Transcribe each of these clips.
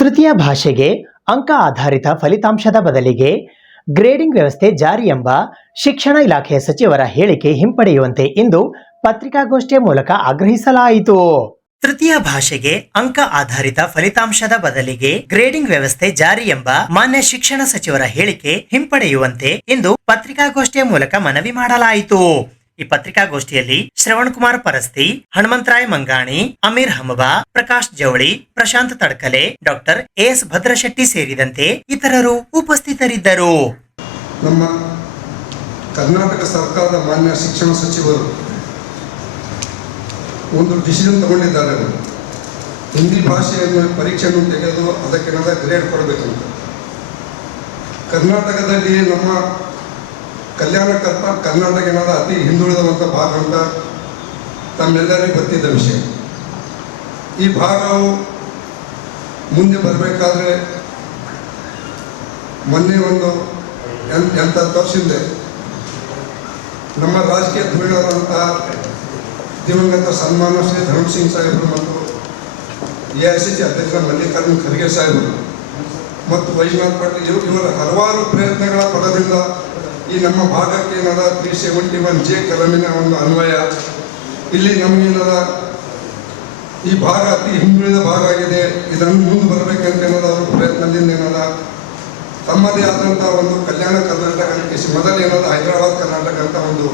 ತೃತೀಯ ಭಾಷೆಗೆ ಅಂಕ ಆಧಾರಿತ ಫಲಿತಾಂಶದ ಬದಲಿಗೆ ಗ್ರೇಡಿಂಗ್ ವ್ಯವಸ್ಥೆ ಜಾರಿ ಎಂಬ ಶಿಕ್ಷಣ ಇಲಾಖೆಯ ಸಚಿವರ ಹೇಳಿಕೆ ಹಿಂಪಡೆಯುವಂತೆ ಇಂದು ಪತ್ರಿಕಾಗೋಷ್ಠಿಯ ಮೂಲಕ ಆಗ್ರಹಿಸಲಾಯಿತು. ತೃತೀಯ ಭಾಷೆಗೆ ಅಂಕ ಆಧಾರಿತ ಫಲಿತಾಂಶದ ಬದಲಿಗೆ ಗ್ರೇಡಿಂಗ್ ವ್ಯವಸ್ಥೆ ಜಾರಿ ಎಂಬ ಮಾನ್ಯ ಶಿಕ್ಷಣ ಸಚಿವರ ಹೇಳಿಕೆ ಹಿಂಪಡೆಯುವಂತೆ ಇಂದು ಪತ್ರಿಕಾಗೋಷ್ಠಿಯ ಮೂಲಕ ಮನವಿ ಮಾಡಲಾಯಿತು. ಈ ಪತ್ರಿಕಾಗೋಷ್ಠಿಯಲ್ಲಿ ಶ್ರವಣ್ ಕುಮಾರ್ ಪರಸ್ತಿ, ಹನುಮಂತರಾಯ್ ಮಂಗಾಣಿ, ಅಮೀರ್ ಹಮಬಾ, ಪ್ರಕಾಶ್ ಜವಳಿ, ಪ್ರಶಾಂತ್ ತಡ್ಕಲೆ, ಡಾಕ್ಟರ್ ಎಸ್ ಭದ್ರಶೆಟ್ಟಿ ಸೇರಿದಂತೆ ಇತರರು ಉಪಸ್ಥಿತರಿದ್ದರು. ನಮ್ಮ ಕರ್ನಾಟಕ ಸರ್ಕಾರದ ಮಾನ್ಯ ಶಿಕ್ಷಣ ಸಚಿವರು ಒಂದು ಡಿಸಿಷನ್ ತಗೊಂಡಿದ್ದಾರೆ. ಹಿಂದಿ ಭಾಷೆಯನ್ನು ಪರೀಕ್ಷೆಯನ್ನು ತೆಗೆದು ಅದಕ್ಕೆ ಗ್ರೇಡ್ ಕೊಡಬೇಕಂತ. ಕರ್ನಾಟಕದಲ್ಲಿ ನಮ್ಮ ಕಲ್ಯಾಣ ಕರ್ನಾಟಕ ಅತಿ ಹಿಂದುಳಿದಂಥ ಭಾಗ ಅಂತ ತಮ್ಮೆಲ್ಲರಿಗೂ ಗೊತ್ತಿದ್ದ ವಿಷಯ. ಈ ಭಾಗವು ಮುಂದೆ ಬರಬೇಕಾದ್ರೆ ಮೊನ್ನೆ ಒಂದು 8 ವರ್ಷದಿಂದ ನಮ್ಮ ರಾಜಕೀಯ ಧುರೀಣರಾದಂತಹ ದಿವಂಗತ ಸನ್ಮಾನ ಶ್ರೀ ಧರ್ಮ್ ಸಿಂಗ್ ಸಾಹೇಬರು ಮತ್ತು AICC ಅಧ್ಯಕ್ಷ ಮಲ್ಲಿಕಾರ್ಜುನ್ ಖರ್ಗೆ ಸಾಹೇಬರು ಮತ್ತು ವೈಜನಾಥ್ ಪಾಟೀಲ್ ಇವರ ಹಲವಾರು ಪ್ರಯತ್ನಗಳ ಫಲದಿಂದ ಈ ನಮ್ಮ ಭಾಗಕ್ಕೆ 371J ಕಲಮಿನ ಒಂದು ಅನ್ವಯ ಇಲ್ಲಿ ನಮಗೇನದ ಈ ಭಾಗ ಅತಿ ಹಿಂದುಳಿದ ಭಾಗ ಆಗಿದೆ. ಇದನ್ನು ಮುಂದೆ ಬರಬೇಕಂತ ಅವರ ಪ್ರಯತ್ನದಿಂದ ತಮ್ಮದೇ ಆದಂಥ ಒಂದು ಕಲ್ಯಾಣ ಕರ್ನಾಟಕ ಮೊದಲು ಹೈದರಾಬಾದ್ ಕರ್ನಾಟಕ ಅಂತ ಒಂದು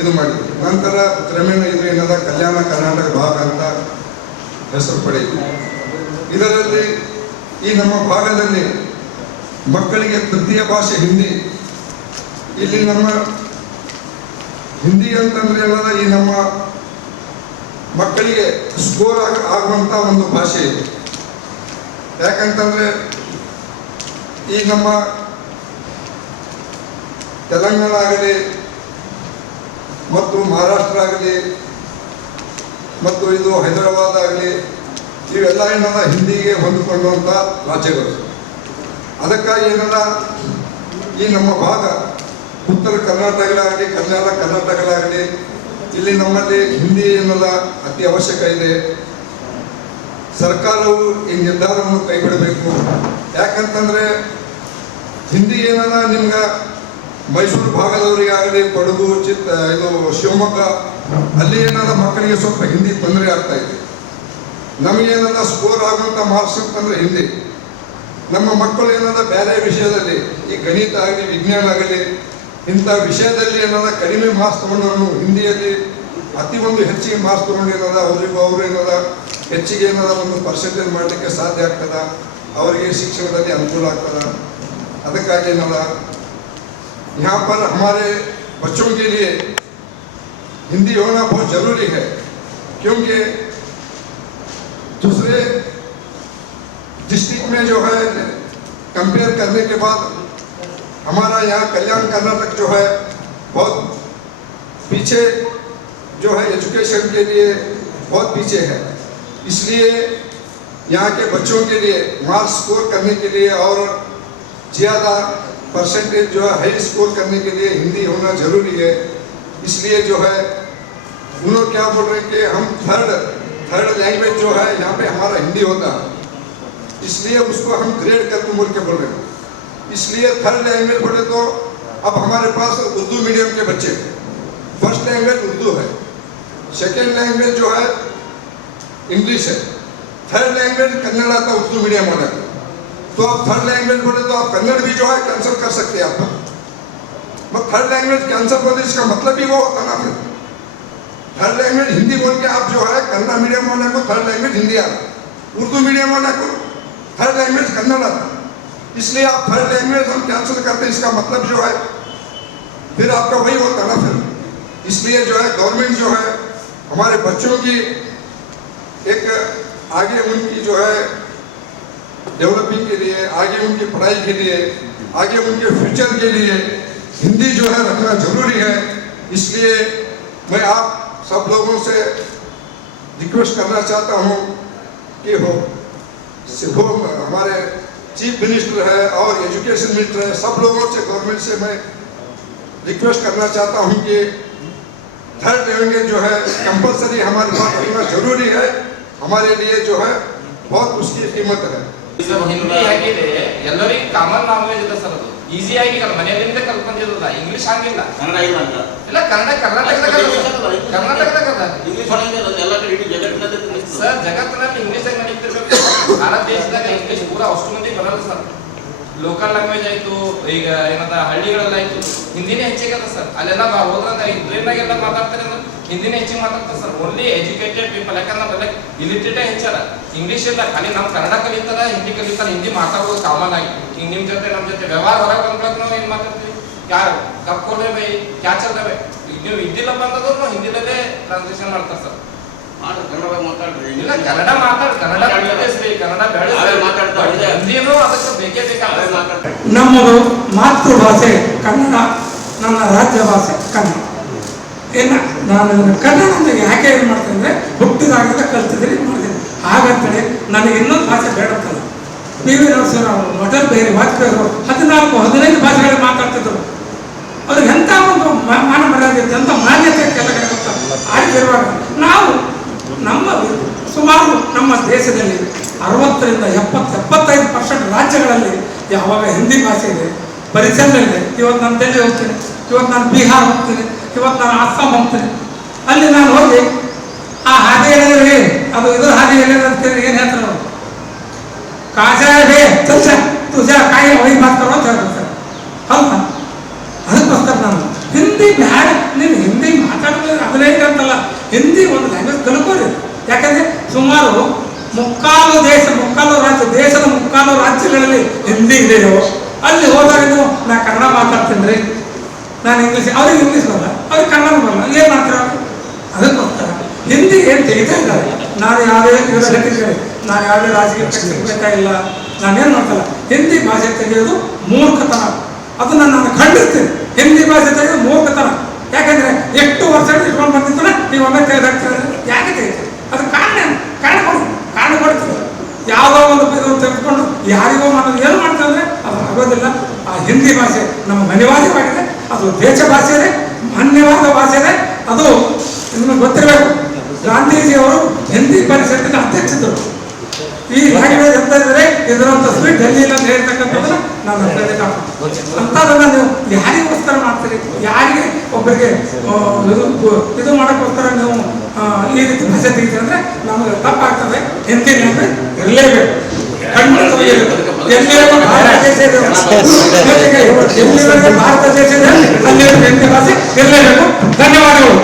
ಇದು ಮಾಡಿದ್ರು. ನಂತರ ಕ್ರಮೇಣ ಇದು ಕಲ್ಯಾಣ ಕರ್ನಾಟಕ ಭಾಗ ಅಂತ ಹೆಸರು ಪಡೆಯಿತು. ಇದರಲ್ಲಿ ಈ ನಮ್ಮ ಭಾಗದಲ್ಲಿ ಮಕ್ಕಳಿಗೆ ತೃತೀಯ ಭಾಷೆ ಹಿಂದಿ. ಇಲ್ಲಿ ನಮ್ಮ ಹಿಂದಿ ಅಂತಂದ್ರೆ ಈ ನಮ್ಮ ಮಕ್ಕಳಿಗೆ ಸ್ಕೋರ್ ಆಗುವಂಥ ಒಂದು ಭಾಷೆ ಇದೆ. ಯಾಕಂತಂದ್ರೆ ಈ ನಮ್ಮ ತೆಲಂಗಾಣ ಆಗಲಿ ಮತ್ತು ಮಹಾರಾಷ್ಟ್ರ ಆಗಲಿ ಮತ್ತು ಇದು ಹೈದರಾಬಾದ್ ಆಗಲಿ ಇವೆಲ್ಲ ಹಿಂದಿಗೆ ಹೊಂದಿಕೊಳ್ಳುವಂಥ ರಾಜ್ಯಗಳು. ಅದಕ್ಕಾಗಿ ಈ ನಮ್ಮ ಭಾಗ ಉತ್ತರ ಕರ್ನಾಟಕಗಳಾಗಲಿ ಕಲ್ಯಾಣ ಕರ್ನಾಟಕಗಳಾಗಲಿ ಇಲ್ಲಿ ನಮ್ಮಲ್ಲಿ ಹಿಂದಿ ಅತಿ ಅವಶ್ಯಕ ಇದೆ. ಸರ್ಕಾರವು ಈ ನಿರ್ಧಾರವನ್ನು ಕೈಬಿಡಬೇಕು. ಯಾಕಂತಂದರೆ ಹಿಂದಿ ನಿಮ್ಗೆ ಮೈಸೂರು ಭಾಗದವರಿಗಾಗಲಿ ಕೊಡಗು ಇದು ಶಿವಮೊಗ್ಗ ಅಲ್ಲಿ ಮಕ್ಕಳಿಗೆ ಸ್ವಲ್ಪ ಹಿಂದಿ ತೊಂದರೆ ಆಗ್ತಾ ಇದೆ. ನಮಗೇನದ ಸ್ಕೋರ್ ಆಗುವಂಥ ಮಾರ್ಕ್ಸ್ ಅಂತಂದರೆ ಹಿಂದಿ. ನಮ್ಮ ಮಕ್ಕಳು ಬೇರೆ ವಿಷಯದಲ್ಲಿ ಈ ಗಣಿತ ಆಗಲಿ ವಿಜ್ಞಾನ ಆಗಲಿ ಇಂಥ ವಿಷಯದಲ್ಲಿ ಕಡಿಮೆ ಮಾರ್ಕ್ಸ್ ತೊಗೊಂಡವನು ಹಿಂದಿಯಲ್ಲಿ ಅತಿ ಒಂದು ಹೆಚ್ಚಿಗೆ ಮಾರ್ಕ್ಸ್ ತೊಗೊಂಡು ಅವರಿಗೂ ಅವರು ಹೆಚ್ಚಿಗೆ ಒಂದು ಪರ್ಸೆಂಟೇಜ್ ಮಾಡಲಿಕ್ಕೆ ಸಾಧ್ಯ ಆಗ್ತದ, ಅವರಿಗೆ ಶಿಕ್ಷಣದಲ್ಲಿ ಅನುಕೂಲ ಆಗ್ತದ. ಅದಕ್ಕಾಗಿ यहाँ पर हमारे बच्चों के लिए हिंदी होना बहुत ज़रूरी है, क्योंकि दूसरे डिस्ट्रिक्ट में जो है कंपेयर करने के बाद हमारा यहाँ कल्याण कर्नाटक जो है बहुत पीछे जो है एजुकेशन के लिए बहुत पीछे है. इसलिए यहाँ के बच्चों के लिए मार्क्स स्कोर करने के लिए और ज़्यादा परसेंटेज जो है हाई स्कोर करने के लिए हिंदी होना जरूरी है. इसलिए जो है उन्होंने क्या बोल रहे हैं कि हम थर्ड लैंग्वेज जो है यहाँ पे हमारा हिंदी होता है, इसलिए उसको हम ग्रेड करके बोल के बोल रहे हैं. इसलिए थर्ड लैंग्वेज बोले तो अब हमारे पास उर्दू मीडियम के बच्चे, फर्स्ट लैंग्वेज उर्दू है, सेकेंड लैंग्वेज जो है इंग्लिश है, थर्ड लैंग्वेज कन्नड़ आता उर्दू मीडियम वाला. तो आप थर्ड लैंग्वेज बोले तो आप कन्नड़ भी जो है कैंसिल कर सकते हैं. आप थर्ड लैंग्वेज कैंसिल बोले इसका मतलब भी वो होता ना. फिर थर्ड लैंग्वेज हिंदी बोल के आप जो है कन्नड़ मीडियम वाले को थर्ड लैंग्वेज हिंदी आता, उर्दू मीडियम वाले को थर्ड लैंग्वेज कन्नड़ आता. इसलिए आप थर्ड लैंग्वेज हम कैंसिल करते हैं, इसका मतलब जो है फिर आपका वही होता ना. फिर इसलिए जो है गवर्नमेंट जो है हमारे बच्चों की एक आगे उनकी जो है डेवलपिंग के लिए, आगे उनकी पढ़ाई के लिए, आगे उनके फ्यूचर के लिए हिंदी जो है रखना जरूरी है. इसलिए मैं आप सब लोगों से रिक्वेस्ट करना चाहता हूँ कि वो हमारे चीफ मिनिस्टर है और एजुकेशन मिनिस्टर है, सब लोगों से गवर्नमेंट से मैं रिक्वेस्ट करना चाहता हूँ कि थर्ड लैंग्वेज जो है कंपलसरी हमारे पास होना जरूरी है. हमारे लिए जो है बहुत उसकी कीमत है। ಹಿಂದಿ ಆಗಿದೆ ಎಲ್ಲರಿಗೂ ಕಾಮನ್ ಲ್ಯಾಂಗ್ವೇಜ್ ಇದೆ ಸರ್. ಅದು ಈಸಿಯಾಗಿ ಮನೆಯಲ್ಲಿಂದ ಕಲ್ತ್ಕೊಂಡಿರೋದ. ಇಂಗ್ಲಿಷ್ ಹಂಗಿಲ್ಲ. ಕನ್ನಡ ಇಲ್ಲ ಅಂತ ಇಲ್ಲ, ಕನ್ನಡ ಕರ್ನಾಟಕದಾಗ ಸರ್. ಜಗತ್ತಿನಲ್ಲಿ ಇಂಗ್ಲಿಷ್ ಆಗಿ ನಡೀತಿರ್ಬೇಕು. ಭಾರತ ದೇಶದಾಗ ಇಂಗ್ಲಿಷ್ ಪೂರ ಅಷ್ಟು ಮಂದಿ ಬರಲ್ಲ ಸರ್. ಲೋಕಲ್ ಲ್ಯಾಂಗ್ವೇಜ್ ಆಯ್ತು, ಈಗ ಏನದ ಹಳ್ಳಿಗಳಲ್ಲಾಯ್ತು ಹಿಂದಿನೇ ಹೆಚ್ಚಿಗದ ಸರ್. ಅಲ್ಲೆಲ್ಲ ಹೋದ್ರಾಗ ಟ್ರೈನ್ನಾಗೆಲ್ಲ ಮಾತಾಡ್ತಾರೆ ಅಂದ್ರೆ ಹಿಂದಿನೇ ಹೆಚ್ಚಿಗೆ ಮಾತಾಡ್ತಾರೆ ಸರ್. Only educated people. ಯಾಕಂದ್ರೆ ಇಲಿಟ್ರೇಟೇ ಹೆಚ್ಚಾರ. ಇಂಗ್ಲಿಷ್ ಇಲ್ಲ, ಖಾಲಿ ನಾವು ಕನ್ನಡ ಕಲಿತಾರ, ಹಿಂದಿ ಕಲಿತಾರ. ಹಿಂದಿ ಮಾತಾಡೋದು ಕಾಮನ್ ಆಗಿ. ಈಗ ನಿಮ್ಮ ಜೊತೆ ನಮ್ಮ ಜೊತೆ ವ್ಯವಹಾರ ಹೊರಗೆ ಬಂದ್ಬೇಕು ನಾವು ಏನು ಮಾತಾಡ್ತೀವಿ, ಯಾರು ಕಪ್ಕೊಂಡೇ ಬೈ ಕ್ಯಾ ಚಲ್ದವೆ. ಈಗ ನೀವು ಹಿಂದಿಲ್ಲ ಬಂದದ್ರು ನಾವು ಹಿಂದಿಲಲ್ಲೇ ಟ್ರಾನ್ಸ್ಲೇಷನ್ ಮಾಡ್ತಾರೆ ಸರ್. ಕನ್ನಡ ಮಾತಾಡ್ರಿ. ಇಲ್ಲ, ಕನ್ನಡ ಕನ್ನಡ ಬೆಳೆಸ್ರಿ, ಕನ್ನಡ ಬೆಳೆಸ್ರಿ. ಹಿಂದಿನೂ ಅದಕ್ಕೆ ಬೇಕೇ ಬೇಕಾಗ್ತದೆ. ನಮ್ಮದು ಮಾತೃಭಾಷೆ ಕನ್ನಡ, ನನ್ನ ರಾಜ್ಯ ಭಾಷೆ ಕನ್ನಡ. ನಾನು ಕನ್ನಡ ಅಂತ ಯಾಕೆ ಏನು ಮಾಡ್ತೇನೆ ಅಂದರೆ ಹುಟ್ಟಿದಾಗಿಂದ ಕಲ್ತಿದ್ದೀನಿ ಮಾಡಿದ್ದೀನಿ. ಹಾಗಂತೇಳಿ ನನಗೆ ಇನ್ನೊಂದು ಭಾಷೆ ಬೇಡತ್ತಲ್ಲ. ಪಿ ವಿ ನರಸಿಂಹರಾವ್ ಅವರು, ಅಟಲ್ ಬಿಹಾರಿ ವಾಜಪೇಯಿ ಅವರು 14-15 ಭಾಷೆಗಳು ಮಾತಾಡ್ತಿದ್ರು. ಅವ್ರಿಗೆ ಎಂಥ ಒಂದು ಮಾನ ಮರ್ಯಾದೆ ಇತ್ತು, ಎಂಥ ಮಾನ್ಯತೆ ಕೆಳಗಡೆ ಆಗಿರುವಾಗ ನಾವು ಸುಮಾರು ನಮ್ಮ ದೇಶದಲ್ಲಿ 60-75% ರಾಜ್ಯಗಳಲ್ಲಿ ಯಾವಾಗ ಹಿಂದಿ ಭಾಷೆ ಇದೆ, ಪರಿಚಯದಲ್ಲಿದೆ. ಇವತ್ತು ನಾನು ಡೆಲ್ಲಿ ಹೋಗ್ತೀನಿ, ಇವತ್ತು ನಾನು ಬಿಹಾರ್ ಹೋಗ್ತೀನಿ, ಇವತ್ತು ನಾನು ಅಸ್ಸಾಂ ಹೋಗ್ತೀನಿ. ಅಲ್ಲಿ ನಾನು ಹೋಗಿ ಆ ಹಾದಿ ಹೇಳಿದ್ರೆ ಅದು ಇದು ಹಾದಿ ಹೇಳಿದ್ರೆ ಅಂತೇಳಿ ಏನು ಹೇಳ್ತಾರೆ ಅವರು, ಕಾಜಾಬೇ ಚಲ್ಸ ತುಜಾ ಕಾಯಿ ವೈ ಮಾತಾಡೋ ಅಂತ ಹೇಳ್ತಾರೆ. ಹೌದಾ? ಅದಕ್ಕೋಸ್ಕರ ನಾನು ಹಿಂದಿ ಬ್ಯಾಡ, ನೀನು ಹಿಂದಿ ಮಾತಾಡೋದು ಅದನ್ನೇ ಅಂತಲ್ಲ, ಹಿಂದಿ ಒಂದು ಲ್ಯಾಂಗ್ವೇಜ್ ಕಲ್ಕೋರಿ. ಯಾಕಂದರೆ ಸುಮಾರು ದೇಶದ ಮುಕ್ಕಾಲು ರಾಜ್ಯಗಳಲ್ಲಿ ಹಿಂದಿ ಇದೆಯೋ ಅಲ್ಲಿ ಹೋದಾಗ ನೀವು ನಾ ಕನ್ನಡ ಮಾತಾಡ್ತೀನಿ ರೀ, ನಾನು ಇಂಗ್ಲೀಷ್, ಅವ್ರಿಗೆ ಇಂಗ್ಲೀಷ್ ಬರಲ್ಲ, ಅವ್ರಿಗೆ ಕನ್ನಡ ಬರಲ್ಲ, ಏನು ಮಾಡ್ತೀರ? ಅದಕ್ಕೋಸ್ಕರ ಹಿಂದಿ ಏನು ತೆಗಿತಾ ಇದ್ದಾರೆ. ನಾನು ಯಾವುದೇ ರಾಜಕೀಯ ಪಕ್ಷಕ್ಕೆ ಬೇಕಾಗಿಲ್ಲ, ನಾನೇನು ಮಾಡ್ತಲ್ಲ. ಹಿಂದಿ ಭಾಷೆ ತೆಗೆಯೋದು ಮೂರ್ಖತನ, ಅದನ್ನು ನಾನು ಖಂಡಿಸ್ತೀನಿ. ಹಿಂದಿ ಭಾಷೆ ತೆಗೆಯೋದು ಮೂರ್ಖತನ. ಯಾಕಂದರೆ ಎಷ್ಟು ವರ್ಷ ಇಟ್ಕೊಂಡು ಬಂದಿದ್ದಾನೆ, ನೀವು ಒಮ್ಮೆ ತೆಗೆದಾಗ್ತೀರ. ಯಾಕೆ ತೆಗಿತೀರಿ? ಅದು ಕಾರಣ ಕೊಡ್ತೀವಿ. ಯಾವುದೋ ಒಂದು ಇದು ತೆಗೆದುಕೊಂಡು ಯಾರಿಗೋ ಮಾಡೋದು ಏನು ಮಾಡ್ತೀವಿ ಅಂದರೆ ಅದು ಆಗೋದಿಲ್ಲ. ಆ ಹಿಂದಿ ಭಾಷೆ ನಮ್ಮ ಅನಿವಾರ್ಯವಾಗಿದೆ. ಅದು ದೇಶ ಭಾಷೆ ಇದೆ, ಮಾನ್ಯವಾದ ಭಾಷೆ ಇದೆ. ಅದು ನಿಮಗೆ ಗೊತ್ತಿರಬೇಕು, ಗಾಂಧೀಜಿಯವರು ಹಿಂದಿ ಪರಿಷತ್ತಿನ ಅಧ್ಯಕ್ಷರು. ಈ ಲ್ಯಾಂಗ್ವೇಜ್ ಅಂತ ಇದ್ರೆ ಇದರಂತ ಸ್ವೀಟ್ ಡೆಲ್ಲಿಯಲ್ಲಿ ಅಂತ ಹೇಳ್ತಕ್ಕಂಥದ್ದನ್ನ ನಾನು ಅಂಥದನ್ನ ನೀವು ಯಾರಿಗೋಸ್ಕರ ಮಾಡ್ತೀರಿ? ಯಾರಿಗೆ ಒಬ್ಬರಿಗೆ ಇದು ಮಾಡೋಕ್ಕೋಸ್ಕರ ನೀವು ಈ ರೀತಿ ಭಾಷೆ ತೆಗಿತೀರಿ ಅಂದರೆ ನಮಗೆ ತಪ್ಪಾಗ್ತದೆ. ಹಿಂದಿ ಲ್ಯಾಂಗ್ವೇಜ್ ಇರಲೇಬೇಕು, ಖಂಡಿತವಾಗಿ ಎಲ್ಲಿವರೆಗೂ ಭಾರತ ದೇಶ ಇದೆ, ಎಲ್ಲಿವರೆಗೂ ಭಾರತ ದೇಶ ಇದೆ ಅಲ್ಲಿವರೆಗೂ ಹಿಂದಿ ಭಾಷೆ ಇರಲೇಬೇಕು. ಧನ್ಯವಾದಗಳು.